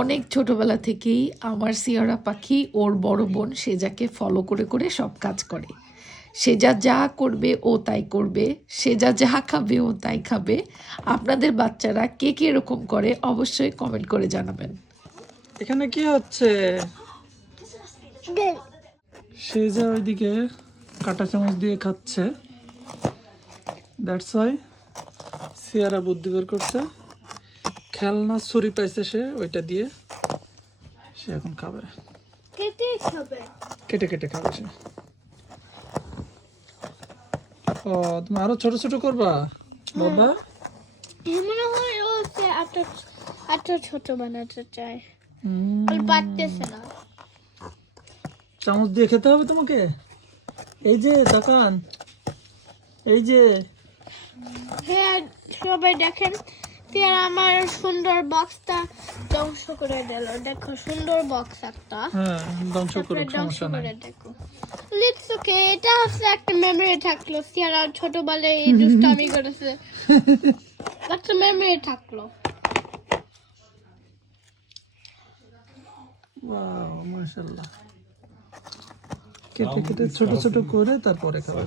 অনেক ছোটবেলা থেকেই আমার সিয়ারা পাখি, ওর বড় বোন সেজাকে ফলো করে করে সব কাজ করে। সেজা যা করবে, ও তাই করবে। সেজা যা খাবে, ও তাই খাবে। আপনাদের বাচ্চারা কে কে এরকম করে, অবশ্যই কমেন্ট করে জানাবেন। এখানে কি হচ্ছে? সে যা ওইদিকে কাটা চামচ দিয়ে খাচ্ছে। দ্যাটস ওয়াই সিয়ারা বুদ্ধি বের করছে। খেলনা ছুরি পাইছে সে ওইটা দিয়ে সে এখন খাবে। কেটে খাবে। কেটে কেটে খাবে সে। ও তুমি আরও ছোট ছোট করবা? বাবা? মনে হয় ও সে ছোট বানাতে চায়। আর পারতেছে না। চামচ দিয়ে খেতে হবে তোমাকে? এই যে তাকান এই যে। হ্যাঁ সবাই দেখেন। আর আমার সুন্দর বক্সটা ধ্বংস করে দিল। দেখো সুন্দর বক্স একটা। হ্যাঁ ধ্বংস ধ্বংস সমস্যা নাই। দেখো। লিটস ওকে এটা হচ্ছে একটা মেমরি থাকল। সিয়ারা ছোটবেলায় এই দুষ্টামি করেছে। একটা মেমরি থাকল। ওয়াও মাশাআল্লাহ। কেটে কেটে ছোট ছোট করে তারপরে খাবে।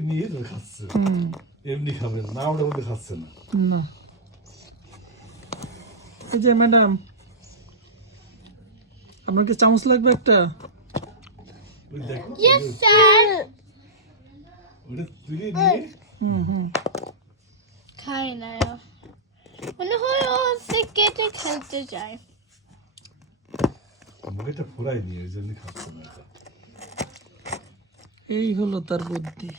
নিয়ে খাচ্ছে। হুম। এমনি খাবে না ওটা মধ্যে খাচ্ছে না। না। এই যে ম্যাডাম আপনার কি চামচ লাগবে একটা? Yes sir hmm hmm. খাই না মনে হয় ও সে কেটে খেলতে যায়। মুখেটা ফুরাই নিয়ে ওই জন্য খাচ্ছে না এই হলো তার বুদ্ধি।